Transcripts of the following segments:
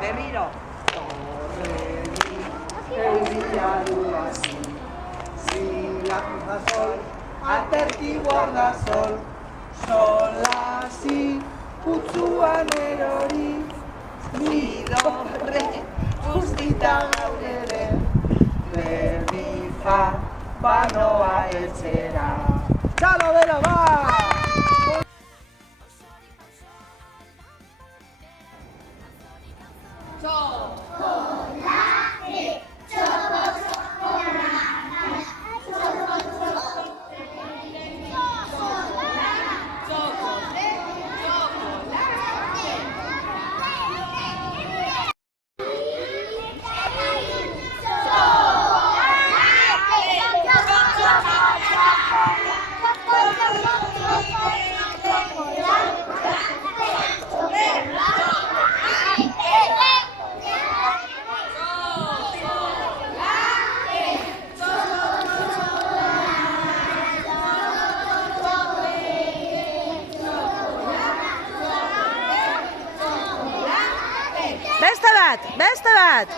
Berriro. Euria du si, si la fa sol, aterki guarda sol, sol la si, putzuan erori, mi do re, guztita gaudere, re mi fa, banoa etxera. Txalo bero, ba! Beste bat!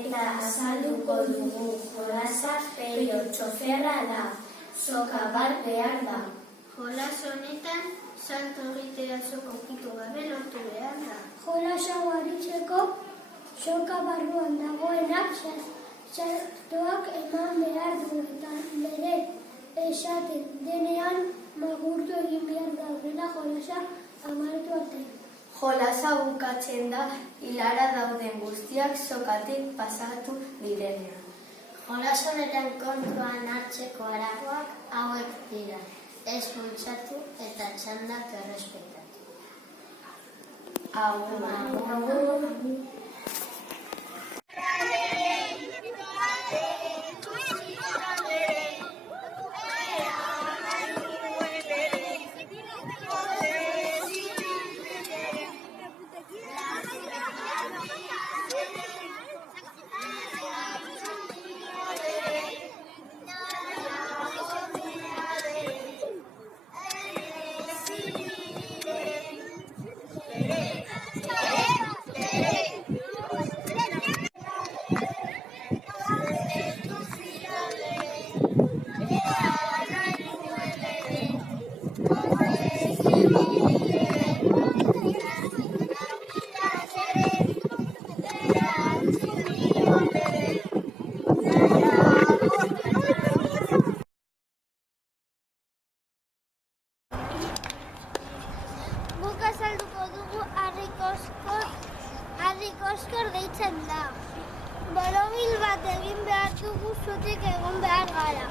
eta azalduko dugu jolasa peio txoferra da, soka bat behar da. Jolas honetan, salto egitea soka ukitu gabe lortu behar da. Jolasa guaritzeko, soka barruan dagoenak saltoak eman behar du eta bere esaten denean magurtu egin behar daudela jolasa amaitu arte. Jolasa bukatzen da hilara dauden guztiak sokatik pasatu direnean. Jolas honetan kontuan hartzeko arauak hauek dira. Ez bultzatu eta txandak errespetatu. Agur, agur. Harrikoskor deitzen da. Borobil bat egin behar dugu zutik egon behar gara.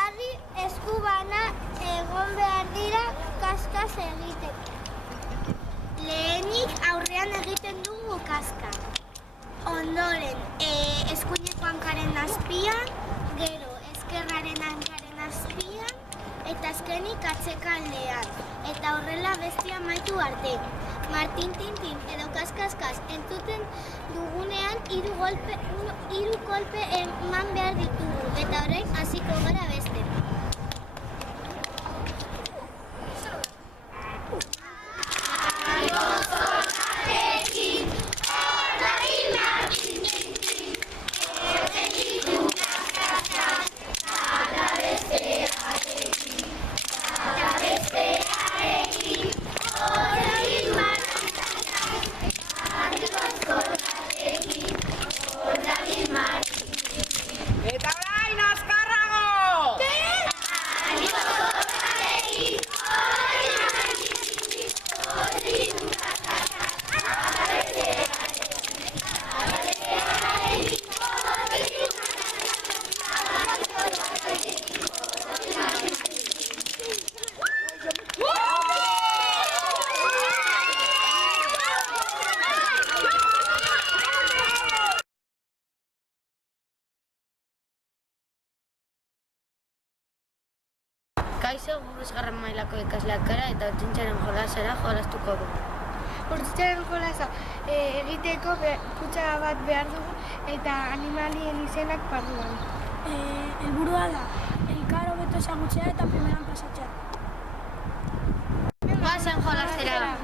Harri eskubana egon behar dira kaskas egiteko. Lehenik aurrean egiten dugu kaska. Ondoren eskuineko hankaren azpian, gero ezkerraren hankaren azpian, eta azkenik atzekaldean. Eta horrela bestia amaitu arte. Martin-tintin edo kas-kas-kas entzuten dugunean hiru kolpe eman behar ditugu. Eta horrein hasiko gara beste. Kaixo, gu 5. mailako ikasleak gara eta urtzitzaren jolasera jolastuko dugu. Urtzitzaren jolasa egiteko kutxa bat behar dugu eta animalien izenak barruan. Helburua da, elkar hobeto ezagutzea eta primeran pasatzea. Goazen jolasera!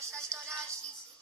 saltora hasi